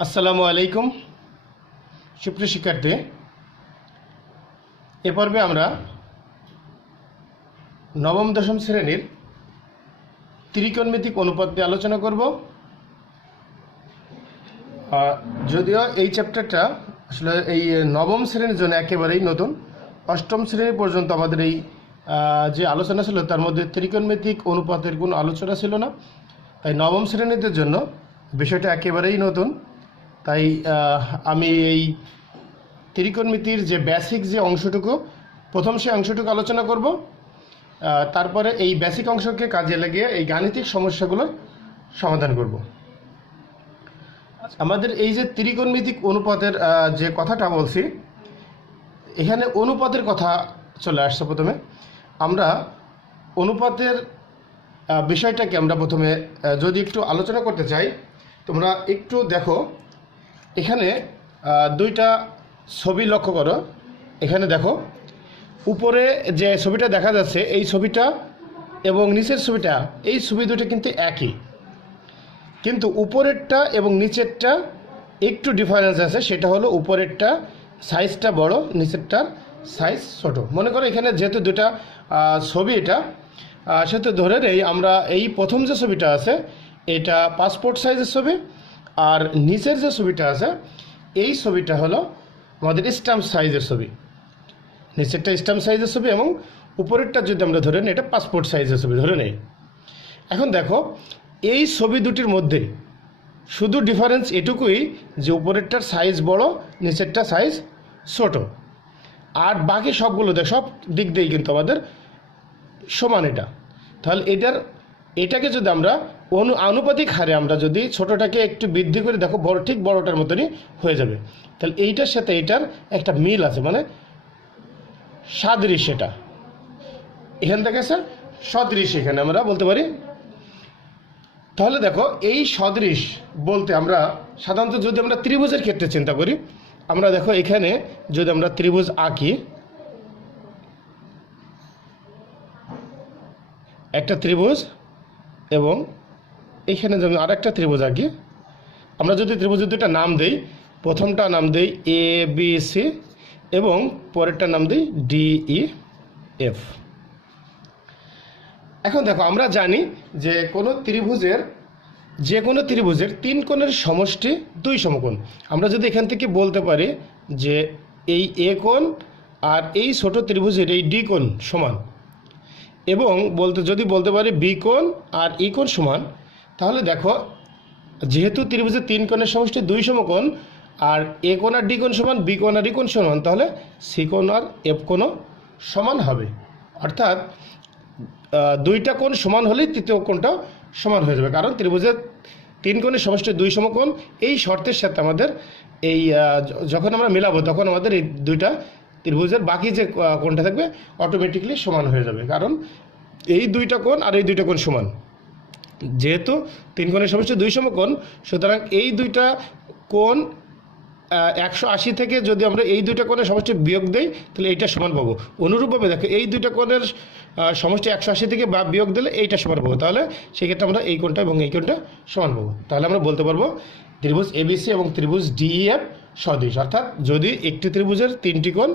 আসসালামু আলাইকুম সুপ্রিয় শিক্ষার্থী। এ পর্বে আমরা নবম দশম শ্রেণীর ত্রিকোণমিতিক অনুপাত নিয়ে আলোচনা করব। যদিও এই চ্যাপ্টারটা আসলে এই নবম শ্রেণীর জন্য একেবারেই নতুন। অষ্টম শ্রেণী পর্যন্ত আমাদের এই যে আলোচনা ছিল তার মধ্যে ত্রিকোণমিতিক অনুপাতের কোনো আলোচনা ছিল না, তাই নবম শ্রেণীদের জন্য বিষয়টা একেবারেই নতুন। তাই আমি এই ত্রিকোণমিতির যে বেসিক যে অংশটুকু প্রথম সেই অংশটুকু আলোচনা করব, তারপরে এই বেসিক অংশকে কাজে লাগিয়ে এই গাণিতিক সমস্যাগুলোর সমাধান করব। আমাদের এই যে ত্রিকোণমিতিক অনুপাতের যে কথাটা বলছি, এখানে অনুপাতের কথা চলে আসছে। প্রথমে আমরা অনুপাতের বিষয়টাকে আমরা প্রথমে যদি একটু আলোচনা করতে চাই, তোমরা একটু দেখো এখানে দুইটা ছবি লক্ষ্য করো। এখানে দেখো উপরে যে ছবিটা দেখা যাচ্ছে এই ছবিটা এবং নিচের ছবিটা, এই ছবি দুটো কিন্তু একই, কিন্তু উপরেরটা এবং নিচেরটা একটু ডিফারেন্স আছে। সেটা হলো উপরেরটা সাইজটা বড়, নিচেরটার সাইজ ছোট। মনে করো এখানে যেহেতু দুটা ছবি, এটা সেহেতু ধরে নেই আমরা এই প্রথম যে ছবিটা আছে এটা পাসপোর্ট সাইজের ছবি, আর নিচের যে ছবিটা আছে এই ছবিটা হলো আমাদের স্ট্যাম্প সাইজের ছবি। নিচেরটা স্ট্যাম্প সাইজের ছবি এবং উপরেরটা যদি আমরা ধরে নিই এটা পাসপোর্ট সাইজের ছবি ধরে নেই। এখন দেখো এই ছবি দুটির মধ্যে শুধু ডিফারেন্স এটুকুই যে উপরেরটার সাইজ বড়, নিচেরটা সাইজ ছোট, আর বাকি সবগুলো সব দিক দিয়েই কিন্তু আমাদের সমান। এটা তাহলে এটাকে যদি আমরা আনুপাতিক হারে আমরা যদি ছোটটাকে একটু বৃদ্ধি করে দেখো বড় ঠিক বড়টার মতনই হয়ে যাবে। তাহলে এইটার সাথে এটার একটা মিল আছে, মানে সাদৃশ্য। এটা এখান থেকে আছে সদৃশ, এখানে আমরা বলতে পারি। তাহলে দেখো এই সদৃশ বলতে আমরা সাধারণত যদি আমরা ত্রিভুজের ক্ষেত্রে চিন্তা করি, আমরা দেখো এখানে যদি আমরা ত্রিভুজ আঁকি, একটা ত্রিভুজ এবং এইখানে যেমন আর একটা ত্রিভুজ আঁকি, আমরা যদি ত্রিভুজের দুটা নাম দেই, প্রথমটা নাম দেই এ বি সি এবং পরেরটা নাম দিই ডি ই এফ। এখন দেখো আমরা জানি যে কোনো ত্রিভুজের তিন কোণের সমষ্টি দুই সমকোণ। আমরা যদি এখান থেকে বলতে পারি যে এই এ কোণ আর এই ছোট ত্রিভুজের এই ডি কোণ সমান, এবং যদি বলতে পারি বি কোণ আর ই কোণ সমান, তাহলে দেখো যেহেতু ত্রিভুজের তিন কোণের সমষ্টি দুই সমকোণ, আর এ কোণ আর ডি কোণ সমান, বি কোণ আর ই কোণ সমান, তাহলে সি কোণ আর এফ কোণও সমান হবে। অর্থাৎ দুইটা কোণ সমান হলেই তৃতীয় কোণটাও সমান হয়ে যাবে, কারণ ত্রিভুজের তিন কোণের সমষ্টি দুই সমকোণ। এই শর্তের সাথে আমাদের এই যখন আমরা মেলাবো তখন আমাদের এই দুইটা ত্রিভুজের বাকি যে কোণটা থাকবে অটোমেটিকলি সমান হয়ে যাবে, কারণ এই দুইটা কোণ আর এই দুইটা কোণ সমান। যেহেতু তিন কোণের সমষ্টি দুই সমকোণ, সুতরাং এই দুইটা কোণ 180 থেকে যদি আমরা এই দুইটা কোণের সমষ্টি বিয়োগ দেই তাহলে এইটা সমান পাবো। অনুরূপভাবে দেখো এই দুইটা কোণের সমষ্টি 180 থেকে বিয়োগ দিলে এইটা সমান পাবো, তাহলে সেক্ষেত্রে আমরা এই কোণটা এবং এই কোণটা সমান পাবো। তাহলে আমরা বলতে পারবো ত্রিভুজ এবিসি এবং ত্রিভুজ ডিইএফ সদৃশ। অর্থাৎ যদি একটি ত্রিভুজের তিনটি কোণ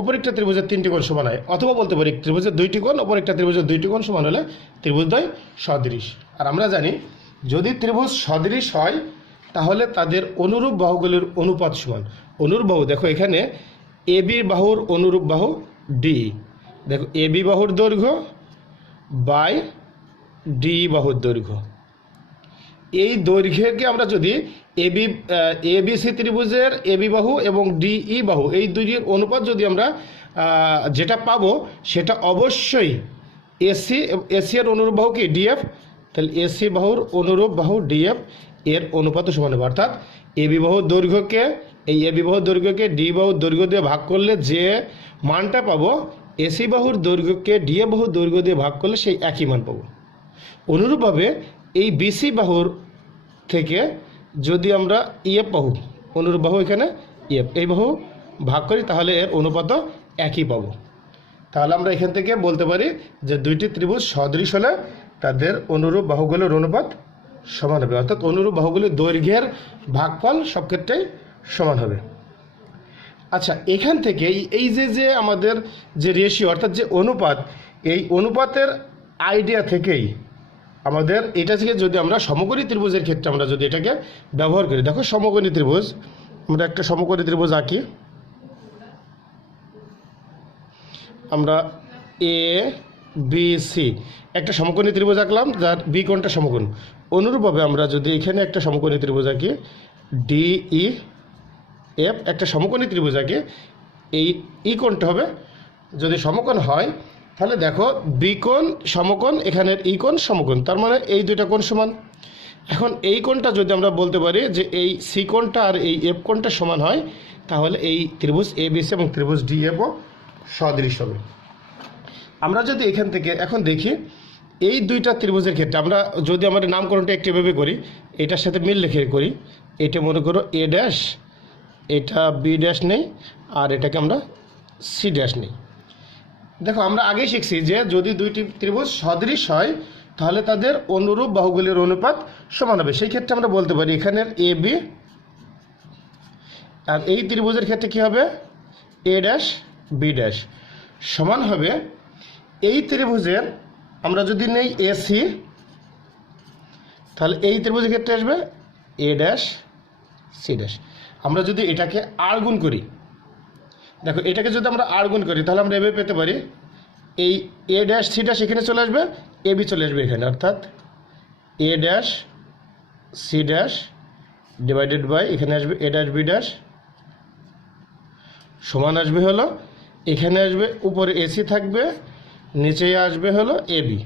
অপর একটা ত্রিভুজের তিনটি কোণ সমান হয়, অথবা বলতে পারি ত্রিভুজের দুইটি কোণ অপর একটা ত্রিভুজের দুইটি কোণ সমান হলে ত্রিভুজদ্বয় সদৃশ। আর আমরা জানি যদি ত্রিভুজ সদৃশ হয় তাহলে তাদের অনুরূপ বাহুগুলির অনুপাত সমান। অনুরূপ বাহু দেখো এখানে এ বি বাহুর অনুরূপ বাহু ডি, দেখো এ বি বাহুর দৈর্ঘ্য বাই ডি বাহুর দৈর্ঘ্য। এই দৈর্ঘ্যকে আমরা যদি এ বি সি ত্রিভুজের এ বি বাহু এবং ডি ই বাহু এই দুইটির অনুপাত যদি আমরা যেটা পাবো সেটা অবশ্যই এসি এর অনুরূপ বাহু কি ডিএফ, তাহলে এসি বাহুর অনুরূপ বাহু ডিএফ এর অনুপাত সমান হবে। অর্থাৎ এ বি বাহুর দৈর্ঘ্যকে ডি বাহুর দৈর্ঘ্য দিয়ে ভাগ করলে যে মানটা পাবো, এসি বাহুর দৈর্ঘ্যকে ডিএ বাহুর দৈর্ঘ্য দিয়ে ভাগ করলে সেই একই মান পাবো। অনুরূপভাবে এই বিসি বাহুর থেকে যদি আমরা ইএফ বাহু, অনুরূপ বাহু এখানে ইএফ, এই বাহু ভাগ করি তাহলে এর অনুপাতও একই পাবো। তাহলে আমরা এখান থেকে বলতে পারি যে দুইটি ত্রিভুজ সদৃশ হলে তাদের অনুরূপ বাহুগুলোর অনুপাত সমান হবে, অর্থাৎ অনুরূপ বাহুগুলির দৈর্ঘ্যের ভাগফল সব ক্ষেত্রেই সমান হবে। আচ্ছা, এখান থেকে এই যে আমাদের যে রেশিও অর্থাৎ যে অনুপাত, এই অনুপাতের আইডিয়া থেকেই আমাদের এটা থেকে যদি আমরা সমকোণী ত্রিভুজের ক্ষেত্রে আমরা যদি এটাকে ব্যবহার করি, দেখো সমকোণী ত্রিভুজ, আমরা একটা সমকোণী ত্রিভুজ আঁকি। আমরা এ বি সি একটা সমকোণী ত্রিভুজ আঁকলাম, যার বি কোণটা সমকোণ। অনুরূপভাবে আমরা যদি এখানে একটা সমকোণী ত্রিভুজ আঁকি, ডি ই এফ একটা সমকোণী ত্রিভুজ আঁকি, এই ই কোণটা হবে যদি সমকোণ হয়, তাহলে দেখো বি কোণ সমকোণ, এখানের ই কোণ সমকোণ, তার মানে এই দুইটা কোণ সমান। এখন এই কোণটা যদি আমরা বলতে পারি যে এই সি কোণটা আর এই এফ কোণটা সমান হয়, তাহলে এই ত্রিভুজ এ বি সি এবং ত্রিভুজ ডি এফও সদৃশ হবে। আমরা যদি এখান থেকে এখন দেখি এই দুইটা ত্রিভুজের ক্ষেত্রে আমরা যদি আমাদের নামকরণটা একটু এভাবে করি, এটার সাথে মিল রেখে করি, এটা মনে করো এ ড্যাশ, এটা বি ড্যাশ নেই, আর এটাকে আমরা সি ড্যাশ নেই। দেখো আমরা আগেই শিখছি যে যদি দুইটি ত্রিভুজ সদৃশ হয় তাহলে তাদের অনুরূপ বাহুগুলির অনুপাত সমান হবে। সেই ক্ষেত্রে আমরা বলতে পারি এখানের এ বি আর এই ত্রিভুজের ক্ষেত্রে কী হবে, এ ড্যাশ বি ড্যাশ সমান হবে এই ত্রিভুজের, আমরা যদি নেই এ সি, তাহলে এই ত্রিভুজের ক্ষেত্রে আসবে এ ড্যাশ সি ড্যাশ। আমরা যদি এটাকে আর গুণ করি, দেখো এটাকে যদি আমরা আর গুণ করি তাহলে আমরা এভাবে পেতে পারি, এই এ ড্যাশ সি ড্যাশ এখানে চলে আসবে, এ বি চলে আসবে এখানে, অর্থাৎ A dash C dash divided by এখানে আসবে এ ড্যাশ বি ড্যাশ সমান আসবে হলো, এখানে আসবে উপরে এসি থাকবে, নিচে আসবে হলো এ বি।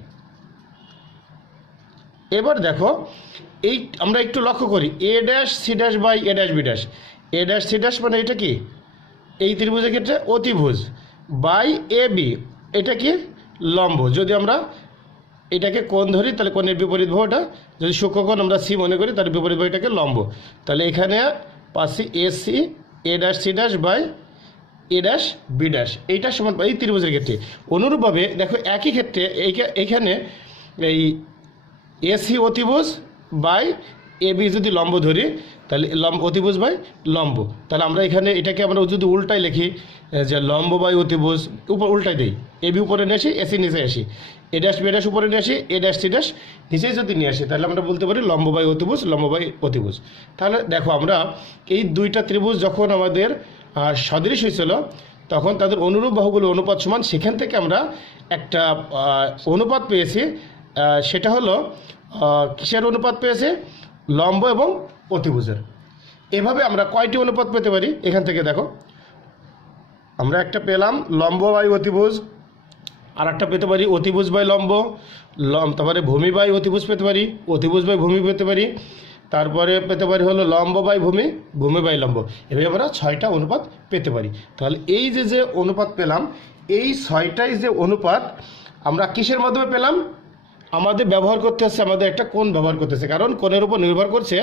এবার দেখো এই আমরা একটু লক্ষ্য করি, A dash C dash by A dash B dash, A dash C dash মানে এটা কি, এই ত্রিভুজের ক্ষেত্রে অতিভুজ, বাই এ বি এটা কি লম্ব। যদি আমরা এটাকে কোণ ধরি তাহলে কোণের বিপরীত বাহুটা যদি সূক্ষ্মকোণ আমরা সি মনে করি তাহলে বিপরীত বাহু এটাকে লম্ব, তাহলে এখানে পাচ্ছি A C A dash C dash by A dash B dash, এইটা সমান এই ত্রিভুজের ক্ষেত্রে। অনুরূপভাবে দেখো একই ক্ষেত্রে এইখানে এই এসি অতিভুজ বাই এ বি যদি লম্ব ধরি তাহলে অতিভুজ বাই লম্ব, তাহলে আমরা এখানে এটাকে আমরা যদি উল্টাই লিখি যে লম্ব বাই অতিভুজ, উপর উল্টাই দিই, এ বি উপরে নিয়ে আসি, এসি নিচে আসি, এ ড্যাশ বি ড্যাশ উপরে নিয়ে আসি, এ ড্যাশ সি ড্যাশ নিচে যদি নিয়ে আসি, তাহলে আমরা বলতে পারি লম্ব বাই অতিভুজ, লম্ব বাই অতিভুজ। তাহলে দেখো আমরা এই দুইটা ত্রিভুজ যখন আমাদের সদৃশ হয়েছিল তখন তাদের অনুরূপ বাহুগুলো অনুপাত সমান, সেখান থেকে আমরা একটা অনুপাত পেয়েছি, সেটা হলো কিসের অনুপাত পেয়েছে, লম্ব এবং অতিভুজের। এভাবে আমরা কয়টি অনুপাত পেতে পারি এখান থেকে দেখো, আমরা একটা পেলাম লম্ব বাই অতিভুজ, আর একটা পেতে পারি অতিভুজ বাই লম্ব, তারপরে ভূমি বাই অতিভুজ পেতে পারি, অতিভুজ বাই ভূমি পেতে পারি, তারপরে পেতে পারি হলো লম্ব বাই ভূমি, ভূমি বাই লম্ব। এভাবে আমরা 6টা অনুপাত পেতে পারি। তাহলে এই যে অনুপাত পেলাম, এই 6টাই যে অনুপাত আমরা কিসের মাধ্যমে পেলাম, আমাদের ব্যবহার করতে হচ্ছে, আমাদের একটা কোণ ব্যবহার করতেছে, কারণ কোণের উপর নির্ভর করছে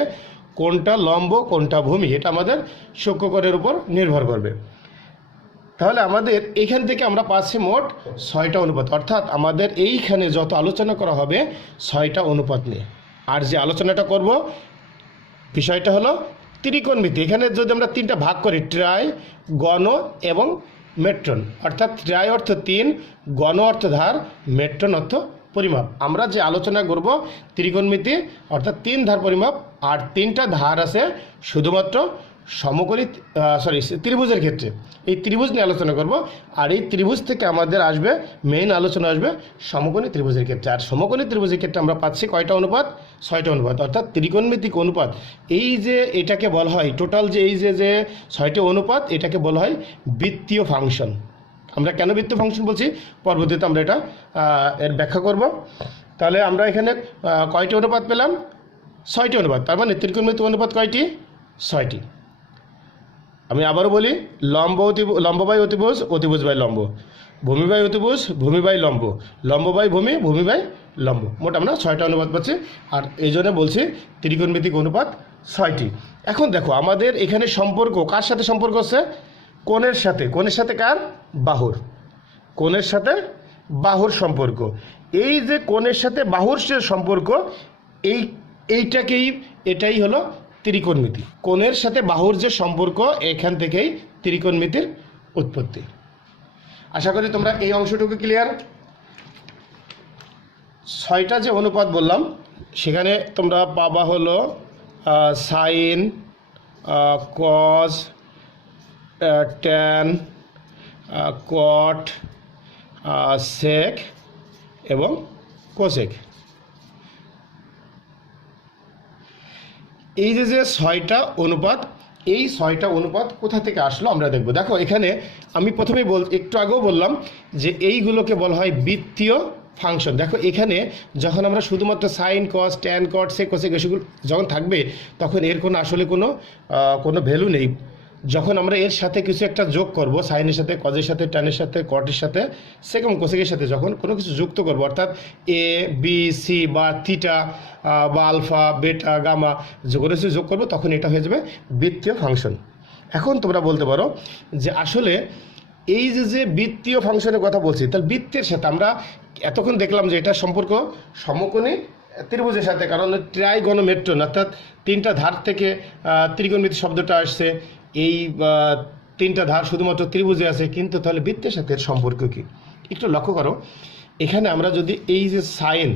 কোনটা লম্ব কোনটা ভূমি, এটা আমাদের সূক্ষ্মকোণের উপর নির্ভর করবে। তাহলে আমাদের এইখান থেকে আমরা পাচ্ছি মোট 6টা অনুপাত, অর্থাৎ আমাদের এইখানে যত আলোচনা করা হবে 6টা অনুপাত নিয়ে। আর যে আলোচনাটা করব বিষয়টা হলো ত্রিকোণমিতি। এখানে যদি আমরা 3টা ভাগ করি, ট্রাই, গণ এবং মেট্রন, অর্থাৎ ট্রাই অর্থ 3, গণ অর্থ ধার, মেট্রন অর্থ পরিমাপ। আমরা যে আলোচনা করব ত্রিকোণমিতি অর্থাৎ 3 ধার পরিমাপ, আর 3টা ধার আছে শুধুমাত্র সমকোণী ত্রিভুজের ক্ষেত্রে। এই ত্রিভুজ নিয়ে আলোচনা করব, আর এই ত্রিভুজ থেকে আমাদের আসবে মেইন আলোচনা আসবে সমকোণী ত্রিভুজের ক্ষেত্রে। আর সমকোণী ত্রিভুজের ক্ষেত্রে আমরা পাচ্ছি কয়টা অনুপাত, 6টা অনুপাত, অর্থাৎ ত্রিকোণমিতিক অনুপাত। এই যে এটাকে বলা হয় টোটাল যে এই যে 6টি অনুপাত, এটাকে বলা হয় বৃত্তীয় ফাংশন। আমরা কেন বৃত্তীয় ফাংশন বলছি পরবর্তীতে আমরা এটা এর ব্যাখ্যা করব। তাহলে আমরা এখানে কয়টি অনুপাত পেলাম, 6টি অনুপাত, তার মানে ত্রিকোণমিতিক অনুপাত কয়টি, 6টি। আমি আবারও বলি, লম্ব বাই অতিভুজ, অতিভুজ বাই লম্ব, ভূমি বাই অতিভুজ, ভূমি বাই লম্ব, লম্ব বাই ভূমি, ভূমি বাই লম্ব, মোট আমরা 6টা অনুপাত পাচ্ছি। আর এই জন্য বলছি ত্রিকোণমিতিক অনুপাত 6টি। এখন দেখো আমাদের এখানে সম্পর্ক কার সাথে সম্পর্ক হচ্ছে, কোণের সাথে। কোণের সাথে কার, বাহুর। কোণের সাথে বাহুর সম্পর্ক। এই যে কোণের সাথে বাহুর যে সম্পর্ক, এই এটাই হলো ত্রিকোণমিতি। কোণের সাথে বাহুর যে সম্পর্ক, এখান থেকেই ত্রিকোণমিতির উৎপত্তি। আশা করি তোমরা এই অংশটুকু ক্লিয়ার। 6টা যে অনুপাত বললাম, সেখানে তোমরা পাবা হলো সাইন, কজ, ট্যান, কট, সেক এবং কোসেক। এই যে 6টা অনুপাত, এই 6টা অনুপাত কোথা থেকে আসলো আমরা দেখব। দেখো এখানে আমি প্রথমেই একটু আগেও বললাম যে এইগুলোকে বলা হয় বৃত্তীয় ফাংশন। দেখো এখানে যখন আমরা শুধুমাত্র সাইন, কস, ট্যান, কট, সেক, কোসেক এসবগুলো যখন থাকবে, তখন এর আসলে কোনো ভ্যালু নেই। যখন আমরা এর সাথে কিছু একটা যোগ করব, সাইনের সাথে, কজের সাথে, ট্যানের সাথে, কটের সাথে, সেক এবং কোসেকের সাথে যখন কোনো কিছু যুক্ত করব, অর্থাৎ এ, বি, সি বা থিটা বা আলফা, বেটা, গামা কোনো কিছু যোগ করবো, তখন এটা হয়ে যাবে বৃত্তীয় ফাংশন। এখন তোমরা বলতে পারো যে আসলে এই যে বৃত্তীয় ফাংশনের কথা বলছি, তাহলে বৃত্তের সাথে আমরা এতক্ষণ দেখলাম যে এটা সম্পর্ক সমকোণী ত্রিভুজের সাথে, কারণ ট্রাইগোনোমেট্রন অর্থাৎ 3টা ধার থেকে ত্রিকোণমিতি শব্দটা আসছে। এই 3টা ধার শুধুমাত্র ত্রিভুজে আছে, কিন্তু তাহলে বৃত্তের সাথে এর সম্পর্ক কি একটু লক্ষ্য করো। এখানে আমরা যদি এই যে সাইন,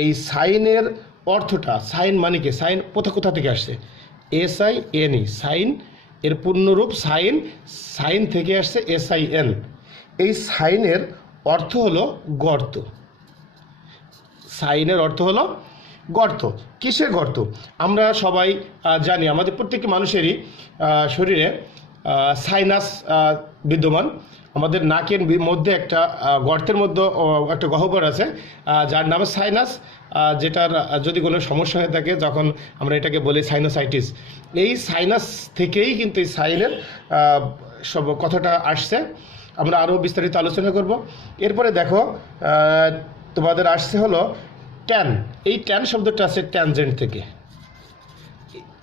এই সাইনের অর্থটা, সাইন মানে কি, সাইন কোথা থেকে আসছে, SINE, সাইন এর পূর্ণরূপ সাইন, সাইন থেকে আসছে SIN। এই সাইনের অর্থ হলো গর্ত। সাইনের অর্থ হলো গর্ত। কিসের গর্ত? আমরা সবাই জানি, আমাদের প্রত্যেকটি মানুষেরই শরীরে সাইনাস বিদ্যমান। আমাদের নাকের মধ্যে একটা গর্তের মধ্যে একটা গহ্বর আছে, যার নাম সাইনাস, যেটার যদি কোনো সমস্যা হয়ে থাকে, যখন আমরা এটাকে বলি সাইনোসাইটিস। এই সাইনাস থেকেই কিন্তু এই সাইনের সব কথাটা আসছে। আমরা আরও বিস্তারিত আলোচনা করব। এরপরে দেখো তোমাদের আসছে হলো ট্যান। এই ট্যান শব্দটা আছে ট্যানজেন্ট থেকে।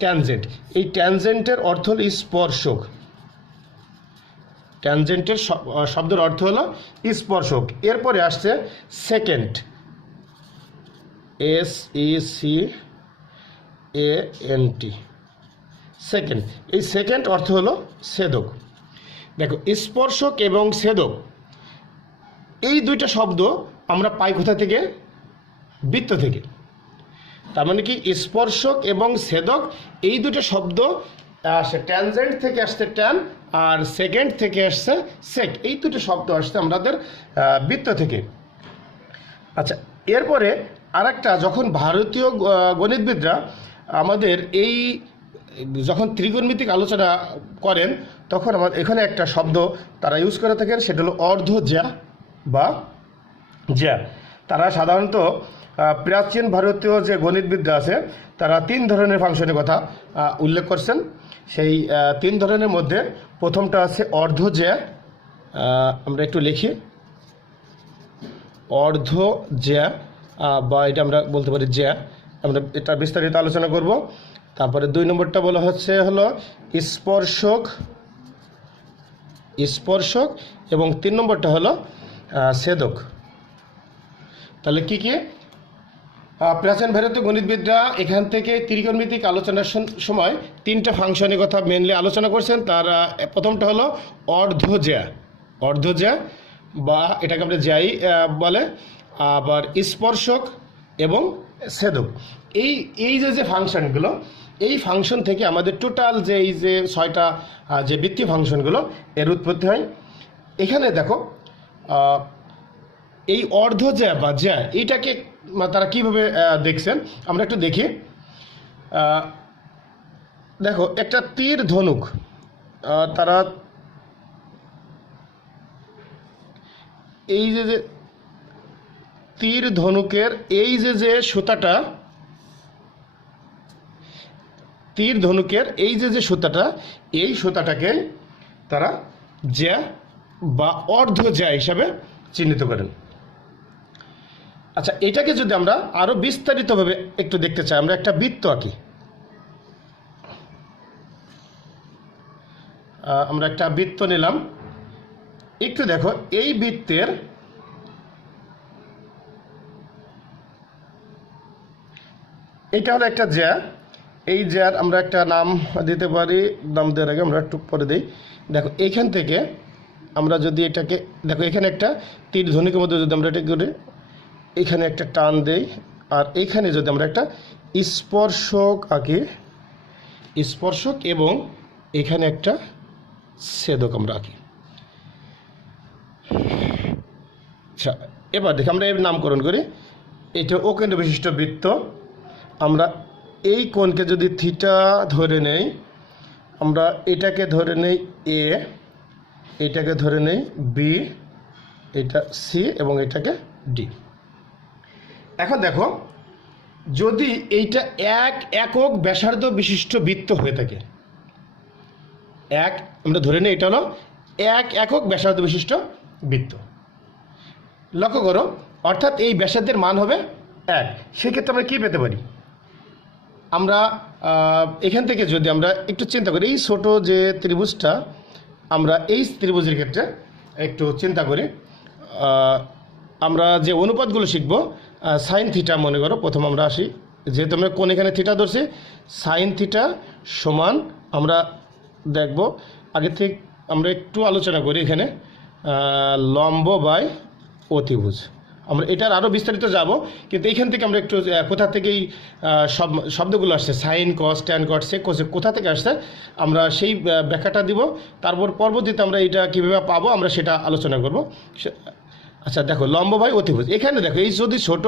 ট্যানজেন্ট, এই ট্যানজেন্টের অর্থ হল স্পর্শক। ট্যানজেন্টের শব্দের অর্থ হলো স্পর্শক। এরপরে আসছে সেকেন্ড, SECANT, সেকেন্ড। এই সেকেন্ড অর্থ হলো ছেদক। দেখো স্পর্শক এবং ছেদক এই দুইটা শব্দ আমরা পাই কোথা থেকে? বৃত্ত থেকে। তার মানে কি স্পর্শক এবং ছেদক এই দুটো শব্দ আসে ট্যানজেন্ট থেকে, আসছে ট্যান, আর সেকেন্ড থেকে আসছে সেক। এই দুটো শব্দ আসছে আমাদের বৃত্ত থেকে। আচ্ছা, এরপরে আরেকটা, যখন ভারতীয় গণিতবিদরা আমাদের এই যখন ত্রিকোণমিতিক আলোচনা করেন, তখন আমাদের এখানে একটা শব্দ তারা ইউজ করে থাকেন, সেটা হলো অর্ধজ্যা বা জ্যা। তারা সাধারণত প্রাচীন ভারতীয় যে গণিতবিদরা আছে, তারা 3 ধরনের ফাংশনের কথা উল্লেখ করছেন। সেই 3 ধরনের মধ্যে প্রথমটা আছে অর্ধজ্যা। আমরা একটু লিখি, অর্ধজ্যা বা এটা আমরা বলতে পারি জ্যা। আমরা এটা বিস্তারিত আলোচনা করব। তারপরে 2 নম্বরটা বলা হলো স্পর্শক, এবং 3 নম্বরটা হলো ছেদক। তাহলে কি প্রাচীন ভারতীয় গণিতবিদরা এখান থেকে ত্রিকোণমিতিক আলোচনার সময় 3টা ফাংশনের কথা মেনলি আলোচনা করছেন। তার প্রথমটা হলো অর্ধজ্যা বা এটাকে আমরা জ্যাই বলে, আবার স্পর্শক এবং ছেদক। এই যে ফাংশনগুলো, এই ফাংশন থেকে আমাদের টোটাল যে এই যে 6টা যে বৃত্তীয় ফাংশনগুলো, এর উৎপত্তি হয়। এখানে দেখো এই অর্ধজ্যা বা জ্যা, এইটাকে তারা কিভাবে দেখছেন আমরা একটু দেখি। দেখো একটা তীর ধনুক, তারা এই যে তীর ধনুকের এই যে সুতাটা, তীর ধনুকের এই যে সুতাটা, এই সুতাটাকে তারা জ্যা বা অর্ধজ্যা হিসাবে চিহ্নিত করেন। আচ্ছা, এটাকে যদি আমরা আরো বিস্তারিতভাবে একটু দেখতে চাই, আমরা একটা বৃত্ত আঁকি। আমরা একটা বৃত্ত নিলাম। একটু দেখো এই বৃত্তের এটা হলো একটা জ্যা, এই জ্যার আমরা একটা নাম দিতে পারি, নাম দেওয়ার আগে আমরা একটু পরে দিই। দেখো এইখান থেকে আমরা যদি এটাকে দেখো, এখানে একটা তীর ধ্বনিকের মধ্যে যদি আমরা এটা করি, এখানে একটা টান দেই, আর এইখানে যদি আমরা একটা স্পর্শক আঁকি, স্পর্শক, এবং এখানে একটা ছেদক আমরা আঁকি। আচ্ছা, এবার দেখি আমরা এর নামকরণ করি। এটা ও কেন্দ্র বিশিষ্ট বৃত্ত। আমরা এই কোণকে যদি থিটা ধরে নেই, আমরা এটাকে ধরে নেই এ, এটাকে ধরে নেই বি, এটা সি, এবং এটাকে ডি। এখন দেখো, যদি এইটা এক একক ব্যাসার্ধ বিশিষ্ট বৃত্ত হয়ে থাকে, আমরা ধরে নিই এটা হলো এক একক ব্যাসার্ধ বিশিষ্ট বৃত্ত। লক্ষ্য করো, অর্থাৎ এই ব্যাসার্ধের মান হবে 1। সেক্ষেত্রে আমরা কী পেতে পারি? আমরা এখান থেকে যদি আমরা একটু চিন্তা করি, এই ছোটো যে ত্রিভুজটা, আমরা এই ত্রিভুজের ক্ষেত্রে একটু চিন্তা করি। আমরা যে অনুপাতগুলো শিখব, সাইন থিটা মনে করো, প্রথম আমরা আসি, যেহেতু আমরা কোন এখানে থিটা ধরছি, সাইন থিটা সমান আমরা দেখব আগে থেকে আমরা একটু আলোচনা করি এখানে লম্ব বাই অতিভুজ। আমরা এটার আরও বিস্তারিত যাব, কিন্তু এইখান থেকে আমরা একটু কোথা থেকেই সব শব্দগুলো আসছে, সাইন, কস, ট্যান, কট, সেক, কোসেক কোথা থেকে আসছে, আমরা সেই ব্যাখ্যাটা দিব। তারপর পরবর্তীতে আমরা এটা কীভাবে পাবো আমরা সেটা আলোচনা করব। আচ্ছা দেখো, লম্ব বাই অতিভুজ, এখানে দেখো, এই যদি ছোট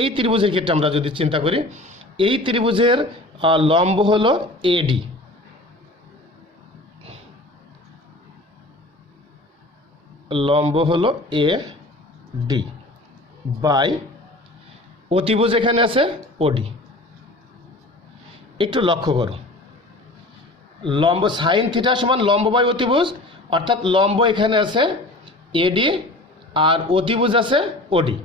এই ত্রিভুজের ক্ষেত্রে আমরা যদি চিন্তা করি, এই ত্রিভুজের লম্ব হলো এডি, লম্ব হলো এ ডি, বাই অতিভুজ এখানে আছে ওডি। একটু লক্ষ্য করো, লম্ব সাইন থিটা সমান লম্ব বাই অতিভুজ, অর্থাৎ লম্ব এখানে আছে এডি আর অতিভুজ আছে ওডি।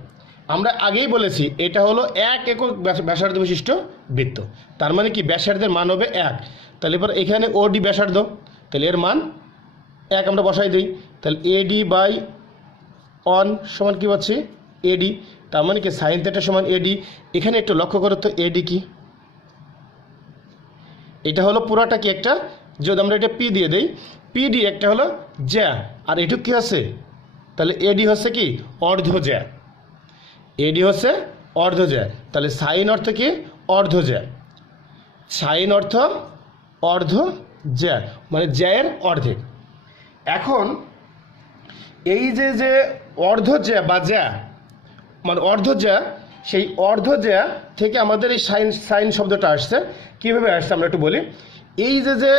আমরা আগেই বলেছি এটা হলো এক একক ব্যাসার্ধ বিশিষ্ট বৃত্ত, তার মানে কি ব্যাসার্ধের মান হবে 1। তাহলে এবার এখানে ওডি ব্যাসার্ধ, তাহলে এর মান 1 আমরা বসাই দিই। তাহলে এডি বাই অন সমান কী পাচ্ছি? এডি। তার মানে কি সাইন থিটা সমান এডি। এখানে একটু লক্ষ্য করো তো, এডি কি? এটা হলো পুরাটা কি একটা, যদি আমরা এটা পি দিয়ে দিই, পিডি একটা হলো জ্যা, আর এটুক কি আছে, তাহলে এডি হচ্ছে কি অর্ধ জ্যা, এডি হচ্ছে অর্ধ জ্যা। তাহলে সাইন অর্থ কি অর্ধ জ্যা, সাইন অর্থ অর্ধ জ্যা, মানে জ্যায়ের অর্ধেক। এখন এই যে অর্ধ জ্যা বা জ্যা মানে অর্ধ জ্যা, সেই অর্ধ জ্যা থেকে আমাদের এই সাইন শব্দটা আসছে। কীভাবে আসছে আমরা একটু বলি। এই যে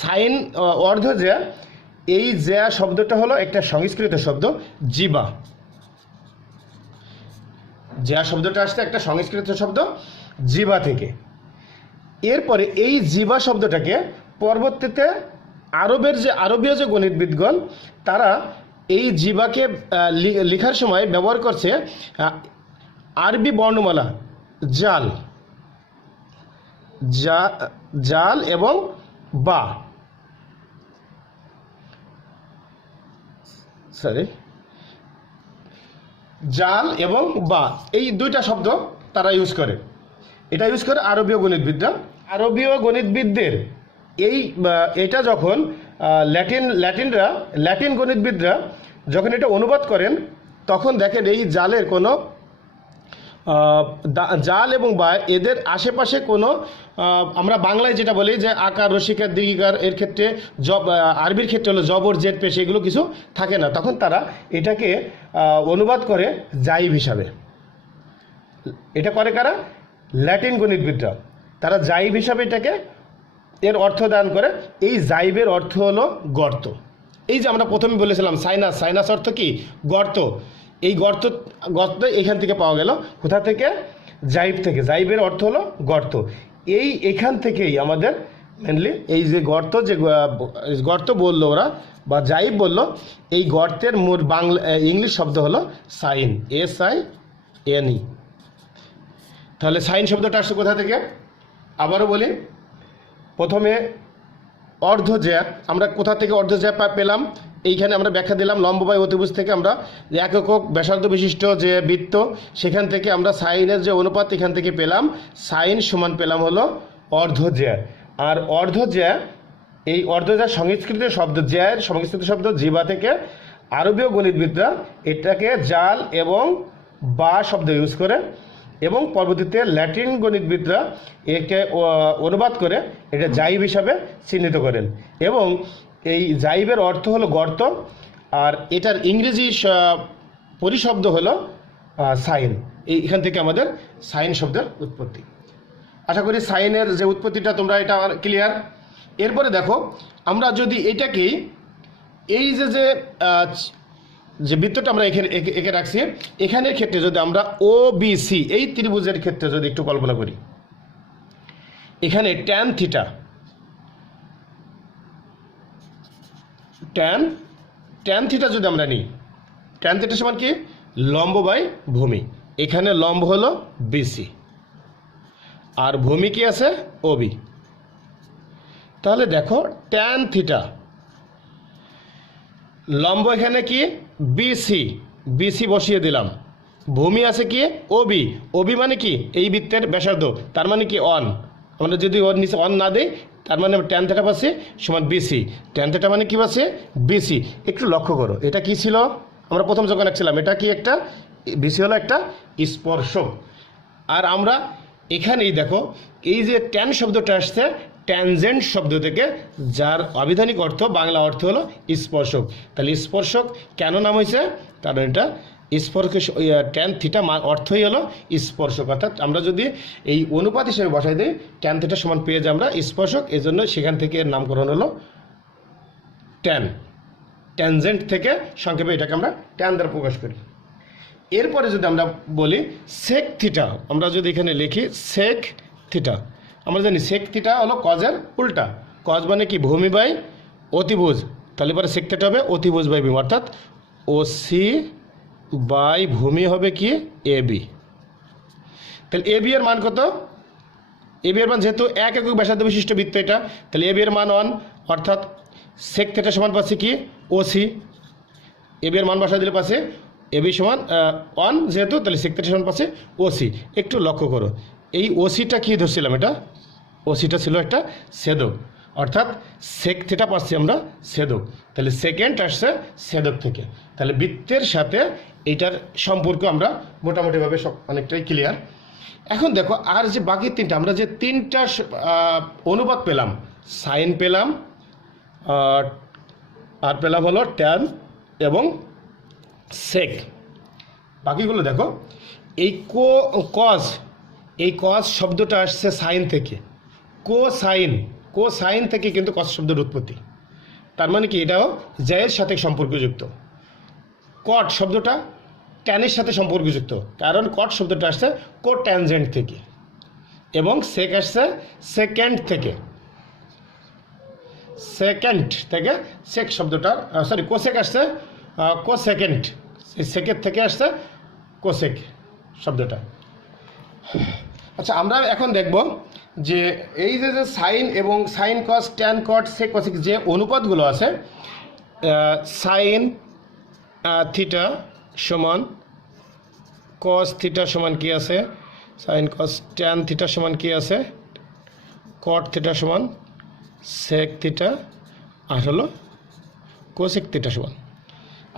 সাইন অর্ধ জ্যা, এই জ্যা শব্দটা হলো একটা সংস্কৃত শব্দ জিবা। জ্যা শব্দটা আসছে একটা সংস্কৃত শব্দ জিবা থেকে। এরপরে এই জিবা শব্দটাকে পরবর্তীতে আরবীয় যে গণিতবিদগণ, তারা এই জিবাকে লেখার সময় ব্যবহার করছে আরবি বর্ণমালা জাল, জাল এবং বা, জাল এবং বা, এই দুইটা শব্দ তারা ইউজ করে। এটা ইউজ করে আরবীয় গণিতবিদরা। আরবীয় গণিতবিদদের এটা যখন ল্যাটিন গণিতবিদরা যখন এটা অনুবাদ করেন, তখন দেখেন এই জালের কোনো জাল এবং বা এদের আশেপাশে কোনো আমরা বাংলায় যেটা বলি যে আকার, রসিকার, দীর্ঘিকার, এর ক্ষেত্রে আরবির ক্ষেত্রে হলো জবর, জেড, পেশ, এগুলো কিছু থাকে না। তখন তারা এটাকে অনুবাদ করে জাইব হিসাবে। এটা করে কারা? ল্যাটিন গণিতবিদরা। তারা জাইব হিসাবে এটাকে এর অর্থ দান করে। এই জাইবের অর্থ হলো গর্ত। এই যে আমরা প্রথমে বলেছিলাম সাইনাস, সাইনাস অর্থ কি গর্ত। এই গর্ত এখান থেকে পাওয়া গেল। কোথা থেকে? জাইব থেকে। জাইবের অর্থ হলো গর্ত। এখান থেকেই আমাদের মেনলি এই যে গর্ত বললো ওরা, বা জাইব বললো, এই গর্তের মূল বাংলা ইংলিশ শব্দ হলো সাইন, SINE। তাহলে সাইন শব্দটা আসছে কোথা থেকে? আবারও বলি, প্রথমে অর্ধজ্যা, আমরা কোথা থেকে অর্ধজ্যা পেলাম? এইখানে আমরা ব্যাখ্যা দিলাম লম্ব বাই অতিভুজ থেকে আমরা এক একক ব্যাসার্ধ বিশিষ্ট যে বৃত্ত, সেখান থেকে আমরা সাইনের যে অনুপাত এখান থেকে পেলাম, সাইন সমান পেলাম হলো অর্ধজ্যা। আর অর্ধজ্যা, এই অর্ধজ্যা সংস্কৃত শব্দ, জ্যায়ের সংস্কৃত শব্দ জিবা থেকে আরবীয় গণিতবিদরা এটাকে জাল এবং বা শব্দ ইউজ করে এবং পরবর্তীতে ল্যাটিন গণিতবিদরা একে অনুবাদ করে এটা জাইব হিসাবে চিহ্নিত করেন এবং এই জাইবের অর্থ হলো গর্ত, আর এটার ইংরেজি পরিশব্দ হলো সাইন। এখান থেকে আমাদের সাইন শব্দের উৎপত্তি। আশা করি সাইনের যে উৎপত্তিটা তোমরা এটা ক্লিয়ার। এরপরে দেখো, আমরা যদি এটাকেই এই যে বৃত্তটা আমরা এঁকে রাখছি, এখানের ক্ষেত্রে যদি আমরা ও বি সি এই ত্রিভুজের ক্ষেত্রে যদি একটু কল্পনা করি, এখানে ট্যান থিটা, ট্যান থিটা যদি আমরা নিই, ট্যান থিটা সমান কি? লম্ব বাই ভূমি। এখানে লম্ব হলো বিসি আর ভূমি কি আছে? ওবি। তাহলে দেখো ট্যান থিটা, লম্ব এখানে কি? বিসি, বিসি বসিয়ে দিলাম। ভূমি আছে কি? ওবি, ওবি মানে কি? এই বৃত্তের ব্যাসার্ধ, তার মানে কি অন। আমরা যদি ওর নিচে অন না দিই, তার মানে ট্যান থিটা পাচ্ছি সমান বিসি। ট্যান থিটা মানে কি পাচ্ছি? বিসি। একটু লক্ষ্য করো, এটা কি ছিল? আমরা প্রথম যখন আঁকছিলাম, এটা কি একটা বিসি হলো একটা স্পর্শক। আর আমরা এখানেই দেখো এই যে ট্যান শব্দটা আসছে ট্যানজেন্ট শব্দ থেকে, যার আবিধানিক অর্থ বাংলা অর্থ হলো স্পর্শক। তাহলে স্পর্শক কেন নাম হয়েছে? কারণ এটা স্পর্শ, ট্যান থিটা অর্থই হলো স্পর্শক। অর্থাৎ আমরা যদি এই অনুপাত হিসেবে বসাই দিই, ট্যান থিটা সমান পেয়ে যাই আমরা স্পর্শক, এই জন্য সেখান থেকে এর নামকরণ হলো ট্যান। ট্যানজেন্ট থেকে সংক্ষেপে এটাকে আমরা ট্যান দ্বারা প্রকাশ করি। এরপরে যদি আমরা বলি সেক থিটা, আমরা যদি এখানে লিখি সেক থিটা, আমরা জানি সেক থিটা হলো কজের উল্টা। কজ মানে কি? ভূমি বাই অতিভুজ। তাহলে পরে সেক থিটা হবে অতিভুজ বাই ভূমি, অর্থাৎ ওসি বাই ভূমি হবে কি? এবি। তাহলে এবি এর মান কত? এবি এর মান যেহেতু এক একক ব্যাসার্ধ বিশিষ্ট বৃত্ত এটা, তাহলে এবি এর মান 1, অর্থাৎ সেক থিটা সমান পাচ্ছি কি? ওসি। এবি এর মান বসা দিলে পাচ্ছে এবি সমান 1 যেহেতু, তাহলে সেক থিটা সমান পাচ্ছে ওসি। একটু লক্ষ্য করো, এই ওসিটা কি ধরছিলাম? এটা ওসিটা ছিল একটা ছেদক, অর্থাৎ সেক থিটা পাচ্ছি আমরা ছেদক। তাহলে সেকেন্ড আসছে ছেদক থেকে। তাহলে বৃত্তের সাথে এইটার সম্পর্ক আমরা মোটামুটিভাবে সব অনেকটাই ক্লিয়ার। এখন দেখো আর যে বাকি তিনটা, আমরা যে তিনটা অনুপাত পেলাম, সাইন পেলাম, আর পেলাম হলো ট্যান এবং সেক। বাকিগুলো দেখো, এই কজ শব্দটা আসছে সাইন থেকে, কোসাইন থেকে কিন্তু কজ শব্দের উৎপত্তি। তার মানে কি? এটাও জ্যায়ের সাথে সম্পর্কযুক্ত। কট শব্দটা ট্যানের সাথে সম্পর্কযুক্ত, কারণ কট শব্দটা আসছে কোট্যানজেন্ট থেকে, এবং সেক আসছে সেকেন্ড থেকে, সেক শব্দটা কোসেক আসছে কোসেকেন্ড, সেকের থেকে আসছে কোসেক শব্দটা। আচ্ছা, আমরা এখন দেখব যে এই যে সাইন এবং sine cos, tan cot, sec cosec যে অনুপাতগুলো আছে, সাইন থিটা সমান কস থিটা সমান কি আছে? সাইন কস ট্যান থিটা সমান কি আছে? কট থিটা সমান সেক থিটা, আর হলো কোসেক থিটা সমান।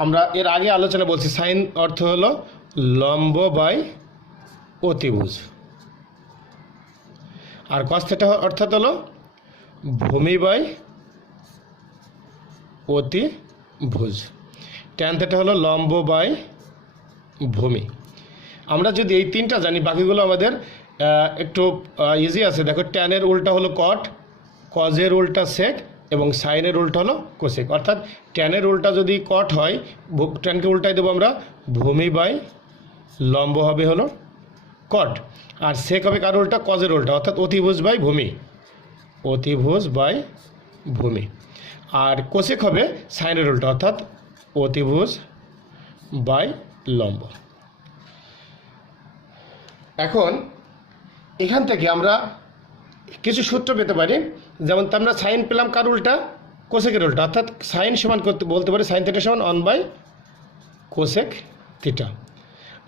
আমরা এর আগে আলোচনা বলছি, সাইন অর্থ হলো লম্ব বাই অতিভুজ, আর কস থিটা অর্থাৎ হলো ভূমি বাই অতিভুজ। ট্যান থিটা হলো লম্ব বাই ভূমি। আমরা যদি এই তিনটা জানি, বাকিগুলো আমাদের একটু ইজি আছে। দেখো, ট্যানের উল্টা হলো কট, কজের উল্টা সেক, এবং সাইনের উল্টা হলো কোসেক। অর্থাৎ ট্যানের উল্টা যদি কট হয়, ট্যানকে উল্টাই দেবো আমরা, ভূমি বাই লম্ব হবে হলো কট, আর সেক হবে কার উল্টা? কজের উল্টা, অর্থাৎ অতিভুজ বাই ভূমি, অতিভুজ বাই ভূমি। আর কোসেক হবে সাইনের উল্টা, অর্থাৎ অতিভুজ বাই লম্ব। এখন এখান থেকে আমরা কিছু সূত্র পেতে পারি, যেমন তো আমরা সাইন পেলাম কার উল্টা, কোসেকের উল্টা, অর্থাৎ সাইন সমান করতে বলতে পারি সাইন থিটা সমান 1 বাই কোসেক থিটা।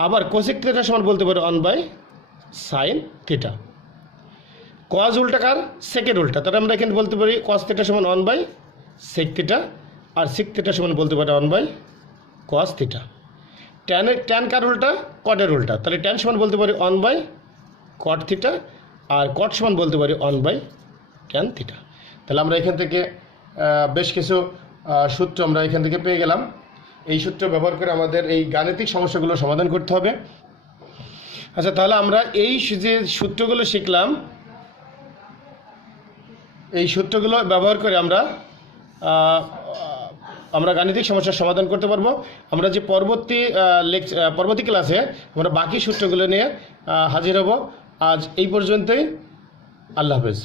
আবার কোসেক থিটা সমান বলতে পারি 1 বাই সাইন থিটা। কজ উল্টা কার, সেকের উল্টা, তাহলে আমরা এখানে বলতে পারি কস থিটা সমান 1 বাই সেক থিটা, আর সেক থিটা সমান বলতে পারি 1 বাই কস থিটা। ট্যান কার উল্টা, কটের উল্টা, তাহলে ট্যান সমান বলতে পারি 1 বাই কট থিটা, আর কট সমান বলতে পারি 1 বাই ট্যান থিটা। তাহলে আমরা এখান থেকে বেশ কিছু সূত্র আমরা এখান থেকে পেয়ে গেলাম। এই সূত্র ব্যবহার করে আমাদের এই গাণিতিক সমস্যাগুলো সমাধান করতে হবে। আচ্ছা, তাহলে আমরা এই যে সূত্রগুলো শিখলাম, এই সূত্রগুলো ব্যবহার করে আমরা গাণিতিক সমস্যার সমাধান করতে পারবো। আমরা যে পরবর্তী ক্লাসে আমরা বাকি সূত্রগুলো নিয়ে হাজির হব। আজ এই পর্যন্তই। আল্লাহ হাফেজ।